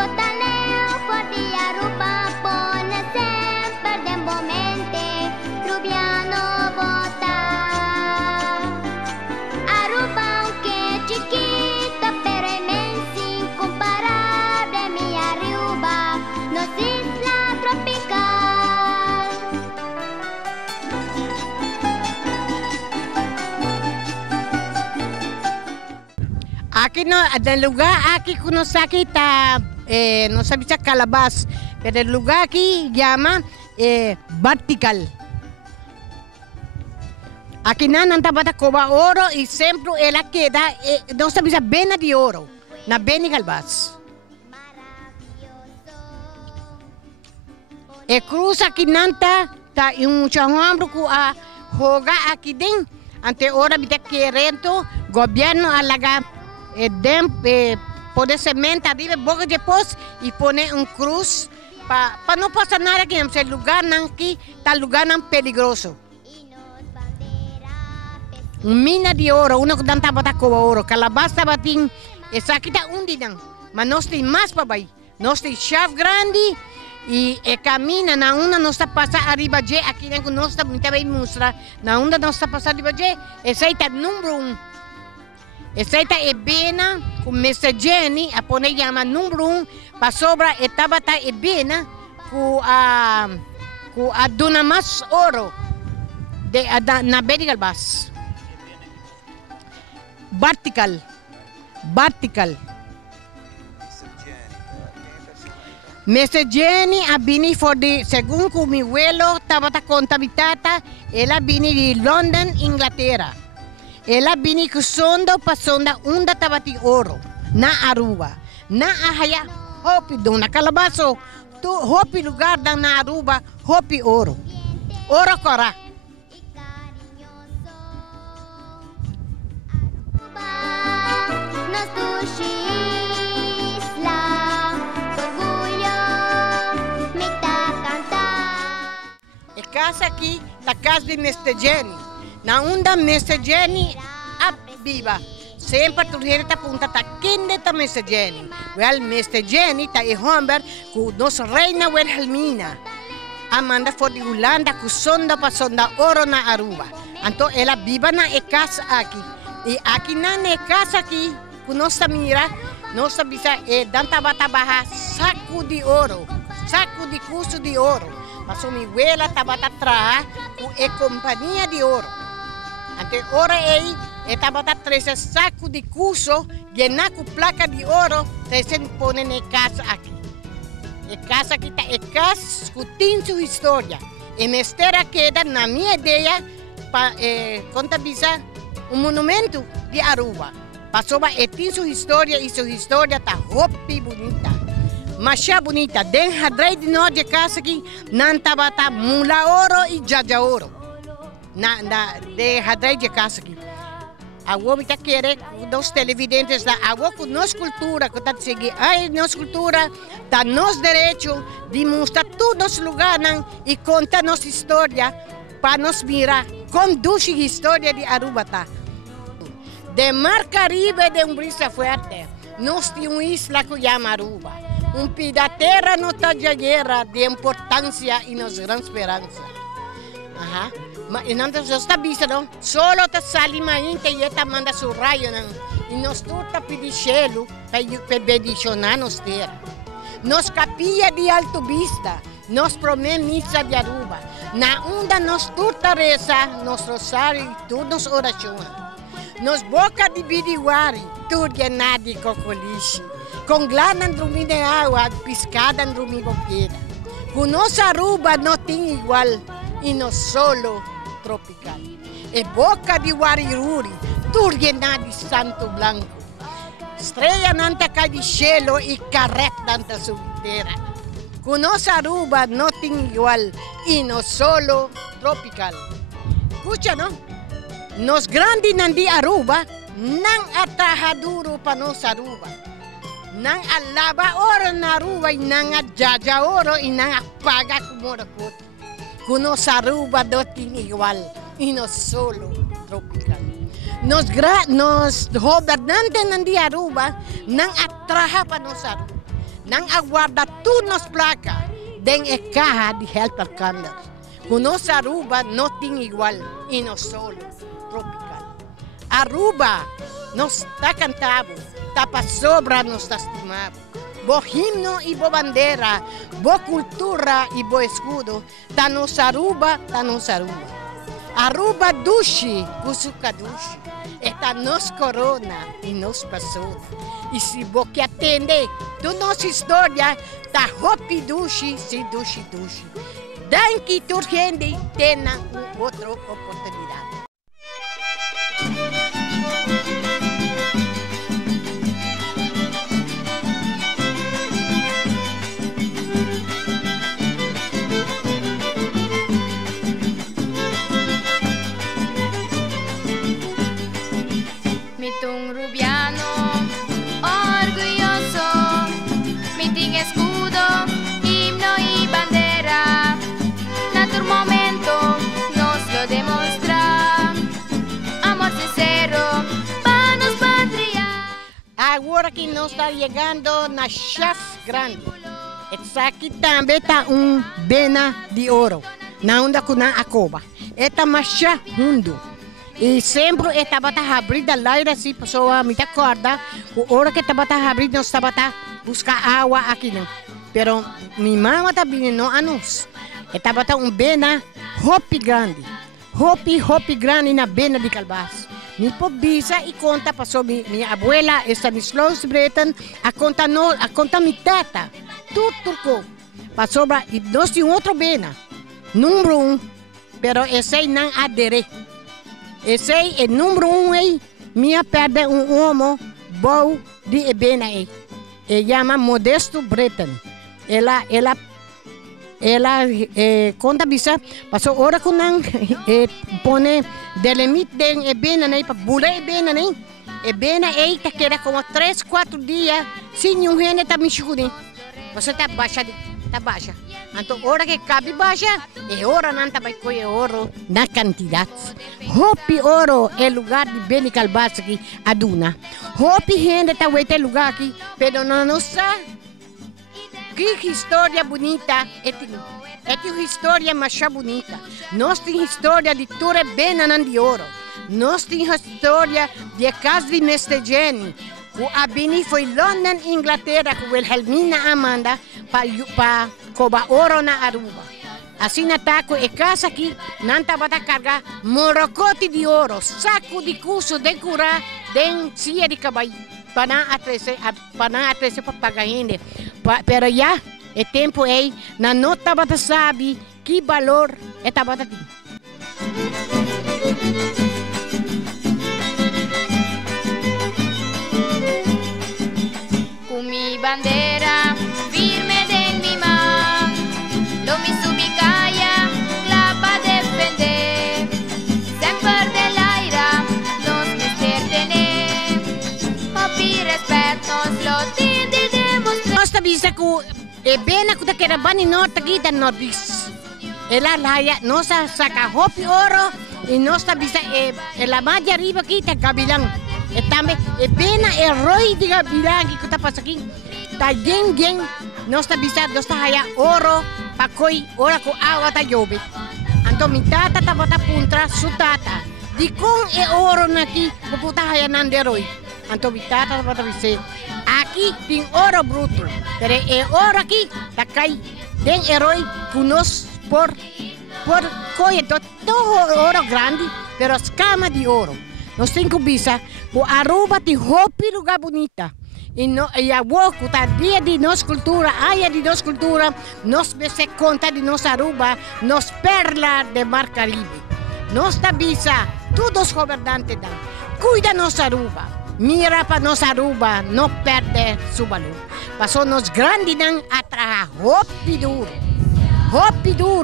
botaneo for di Aruba, pone sempre debbolmente, Lubiano bota. Aruba aunque chiquita pero inmensa, incomparable mi Aruba, nos isla tropical. Aquí no, el lugar aquí que nos aquí está, no se dice Calabaz, pero el lugar aquí llama Vertical. Aquí nada bata coba oro y siempre ella queda, no se dice Bena de oro, na Beni Calabaz. E cruz aqui nanta tá um chamamro ku a hoga aqui den ante ora bita querendo governo alaga pode semente arriba boca depois e pone cruz para não passar nada aqui nesse lugar não que tá lugar não perigoso. Mina de ouro, uno que danta bata com ouro, Calabaz batin, essa aqui tá não, mas nós tem mais para baixo, nós tem chave grande. E caminha na onda nós está passando arriba de aqui nem que nós está muito bem mostra na onda nós está passando arriba de esse aí tá número 1 esse aí tá bena com mensagem a pone chama número 1 para sobra etapa tá bena com a dona mais ouro de na Beni Calabaz vertical Messageni abini for di según ku mi abuelo estaba contabilitata, ella bini di London, Inglaterra. Ella bini kusondo pasonda unda tabati oro na Aruba. Na ahaya hopi dona Calabazo, tu hopi lugar dan na Aruba, hopi oro. Oro kora. Casa aqui, da casa de Mr. Jenny. Na onda Mr. Jenny viva. Sempre tu gente apunta tá quem tá Mr. Jenny. Well, Mr. Jenny tá e Humber com nossa reina Wilhelmina. Amanda for de Holanda com sonda para sonda ouro na Aruba. Então ela viva na casa aqui. E aqui na casa aqui, com nossa mira, nossa bisa danta bata barra saco de ouro, saco de custo de ouro. Mas minha abuela estava atrás com a companhia de ouro. Ante ora aí, estava atrás de saco de curso, llenar com placa de ouro, se põe na casa aqui. A casa aqui está, a casa que tem sua história. E me espera queda, na minha ideia, para contabilizar monumento de Aruba. Passou e tem sua história, e sua história está hopi bonita. Masya bonita, den hadray de nós de casa aqui, nanta bata mula ouro e jaja ouro. De hadray de casa aqui. Agora me tá querendo dos televidentes da agora com nossa cultura, que tá seguir, ai nossa cultura, tá nosso direito de mostrar todo nosso lugar e contar nossa história para nos mirar, conduz a história de Aruba tá. De mar Caribe de brisa fuerte, nós temos uma isla que chama Aruba. Da terra não está de guerra de importância e nos grande esperança. Mas não está visto, não? Só está salima inte e está manda seu raio, não? E nós tudo está pedindo gelo para bendicionar nos terra. Nos capilla de alto vista, nos promete missa de Aruba. Na onda nós tudo reza, nos rosário e tudo nos orações. Nos boca de biriwari, tudo llenado de cocoliche. Com glana drumi de água, piscada drumi boqueira. Com nossa Aruba não tem igual, e não solo tropical. E boca de Wariruri, turgena de Santo Blanco. Estrela nanta cai de gelo e carreta nanta subiteira. Com nossa Aruba não tem igual, e não solo tropical. Escucha, não? Nos grandes nandi Aruba, não atrahaduro para nossa Aruba. Nang alaba oro na Aruba, nang jaja oro, nang paga kumora kot. Kuno sa Aruba doting igual, y no solo tropical. Nos gobernantes nandi Aruba, nang atraha pa nos Aruba. Nang aguarda tu nos placa, den e caja de helper candles. Nos Aruba no tem igual e no solo tropical. Aruba nos tá cantado, tá pa sobra nos tá estimado. Bo himno e bo bandeira, bo cultura e bo escudo, tá nos Aruba, tá nos Aruba. Aruba dushi, kusuka dushi, eta nos corona e nos persona. E se bo que atende, do nossa história, tá hopi dushi, si dushi dushi. Dan que tu gente tenha outra oportunidade. Mitong rubiano, orgulloso, miting escudo, himno y bandera. Natur momento nos lo demuestra, amor sincero, panos patria. Agora que nós está chegando na chef grande. Essa aqui também está bena de ouro, na onda com a coba. Esta macha mundo. E sempre estava abrindo a laira assim, pessoa me acorda. A hora que estava abrindo, nós estava buscar água aqui, não. Pero minha mãe está vindo a nós. Estava bena hopi grande. Hopi grande na bena de calbas. Mi pobisa e conta passou minha abuela, Stanislaus Breton, a conta mi tata. Tudo turco. Passou e nós tínhamos outro bena. Número 1. Pero esse não adere. Esse é o número 1 aí. Minha perde homem bom de bena aí. Ele chama Modesto Breton. Ela conta bisa, passou hora com nang pone delimite den e bena nei pa bule e bena nei. E bena aí tá queira como 3, 4 dias sem um rene tá mexendo. Você tá baixa. Então hora que cabe baixa, é hora não tá vai comer ouro na quantidade. Hopi ouro é lugar de beni calbasa aqui aduna. Hopi rende tá vai ter lugar aqui, pero não sabe. Que história bonita é uma história mais bonita. Nós temos história de Torre Benanan de Ouro. Nós temos história de casa de Mestre Jenny. O Abini foi London, Inglaterra, com Wilhelmina Amanda para cobrar ouro na Aruba. Assim na taco e casa aqui, não estava a carregar morocote de ouro, saco de curso de curar, de cia de cabai, para não atrecer para pagar ainda. Pero já, é tempo aí, não estava a saber que valor estava aqui. Con mi bandera firme en mi mano, lo mi subicaya, la pa defender. Sempre dell'aira nos mestertene, hopi respetos lo tindi demostrar. Nós avisa que é bem na que era bani norte aqui da nordeste. Ela lá nós saca hopi ouro e nós avisa ela mais arriba aqui tá Gabilang. E também é bem é roi de Gabilang que tá passando aqui. Tá gen nós avisa nós tá haya ouro para coi ora com água tá jove. Então minha tata tá bota puntra sutata. Di com é ouro aqui, puputa haya nanderoi. Então minha tata tá bota dizer aqui tem ouro bruto, pero é ouro aqui, tá cai, tem herói conosco por coisa todo ouro grande, pero escama de ouro. Nós temos que bisa, o Aruba tem hopi lugar bonita. E a woku tá dia de nossa cultura, área de nossa cultura, nós se conta de nossa Aruba, nós perla de Mar Caribe. Nós tá bisa, todos os governantes dan, cuida nossa Aruba. Mira para nossa Aruba, não perde seu valor. Passou nos grandes não atrair hopi duro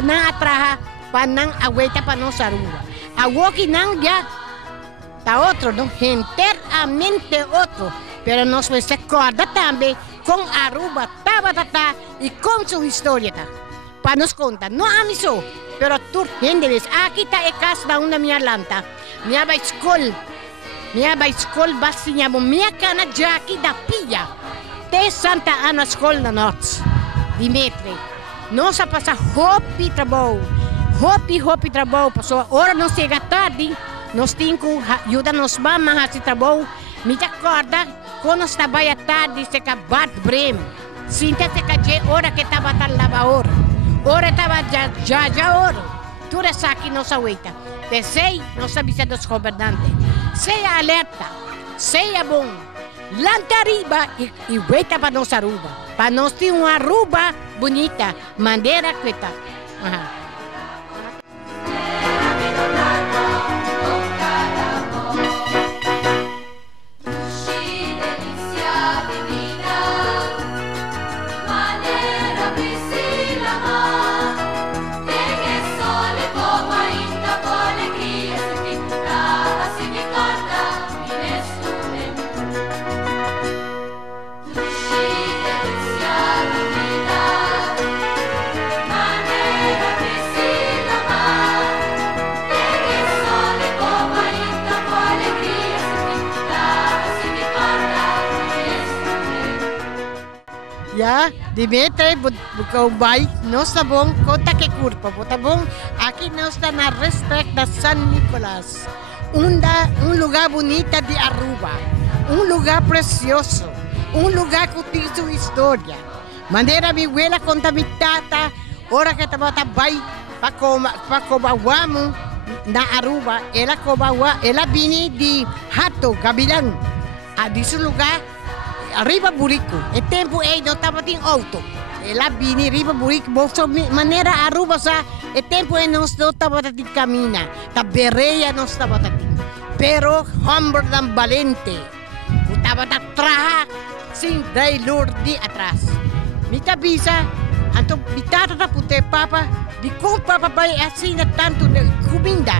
não atrair para não aguentar para nossa Aruba. A woki não já tá outro, não inteiramente outro. Pero nós se acorda também com Aruba, Tabatata e com sua história. Para nos contar, não há isso, pero tu gente aqui está a casa da uma minha lanta, minha escola. Minha escola basinya mo minha cana jaki da pia. até Santa Ana Escola da Norte, Dimitri. Nós passa hopi trabalho, hopi trabalho, passou hora nós chega tarde, nós temos que ajudar nos mamas a esse trabalho. Me acorda, quando nós trabalha tarde, se acabar breme. Sinta se que hora que estava a lavar hora estava já hora. Tudo isso aqui não se aguenta. Pensei, nós avisa dos governantes. Seja alerta, seja bom. Lanta arriba e veita para nossa Aruba. Para nós ter uma Aruba bonita, maneira que está. Ya, Dimitri, bukaw bay, nós tá bom, conta que curpa, tá bom? Aqui nós está na respeito da San Nicolás, lugar bonito de Aruba, lugar precioso, lugar que tem sua história. Maneira minha abuela conta minha tata, hora que estava bay para Cobawamo na Aruba, ela vinha de Hato, Gabilang, desse lugar. Arriba Burico, e tempo ei não estava em auto. Ela vinha Riba Burico, maneira Aruba sa, e tempo ei não estava de caminhar, ta bereia não estava de. Pero hombre dan valente, estava da traha, sim dai lurdi atrás. Mita bisa, anto bitata da pute papa, di com papa vai assim na tanto de comida.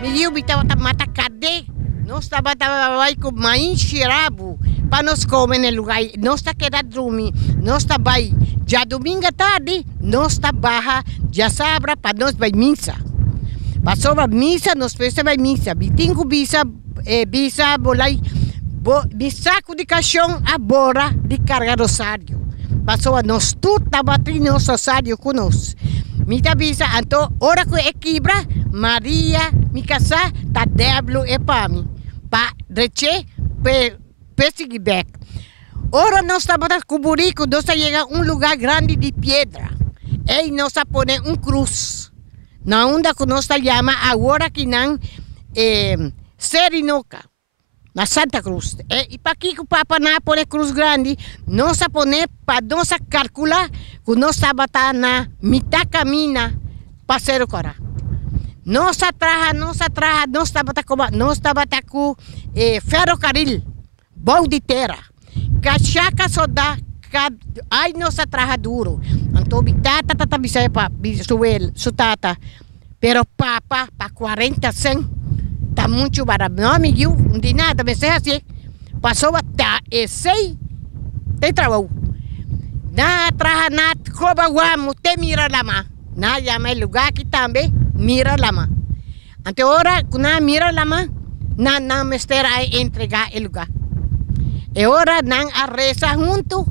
Me eu bitava ta mata cadê, não estava vai com main xirabu. Para nós comer no lugar, nós está querendo dormir, nós está vai, já domingo à tarde, nós está barra, já sabra para nós vai missa. Passou a missa, nós pensamos vai missa, bitinho bisa bolai, bisaco de caixão a bora de carga rosário. Passou a nós tudo estava tendo nosso rosário conosco. Mita bisa, então, hora que equibra, Maria, me casar, tá deblo e pami, pa reche, back. Ora nós estamos com Burico, nós chegamos a lugar grande de pedra. E nós ponemos cruz. Na onda que nós chamamos agora que não Serinoca, na Santa Cruz. E para que o Papa não põe cruz grande, nós ponemos para nós calcular que nós estamos na mitad caminho para ser o cara. Nós estamos com ferrocarril. Bom de terra, cachaca só dá, ai nossa traja duro. Então, bitata tata bisaya pa, bisuel, sutata. Pero papa, pa 40 100, tá muito barato. Não, amiguinho, não de nada, mas é assim. Passou até sei, tem trabalho. Na traja na cobaguamo, te mira lama. Na yama lugar aqui também, mira lama. Ante ora, quando mira lama, na mestera ai entregar o lugar. E ora nang arresa junto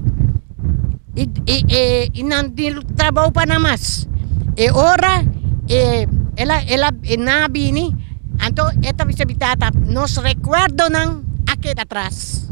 e não trabalho para mais. E ora ela na bini, então esta visita nos recuerdo nang aqui atrás.